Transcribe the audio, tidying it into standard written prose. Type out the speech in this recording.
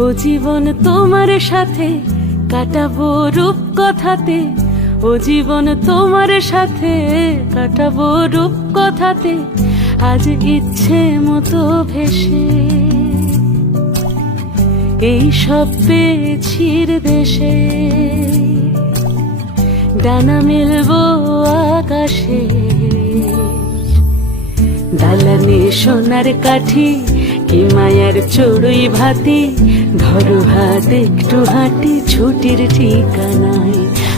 ও জীবন তোমার সাথে কাটাবো রূপ কথাতে, ও জীবন তোমার সাথে কাটাবো রূপ কথাতে, আজ ইচ্ছে মতো ভেসে এই সব পেয়েছির দেশে। ডানা মেলবো আকাশে, দালানে সোনার কাঠি, কি মায়ার চড়ুই ভাতি, ধরো হাত একটু হাঁটি ছুটির ঠিকানায়।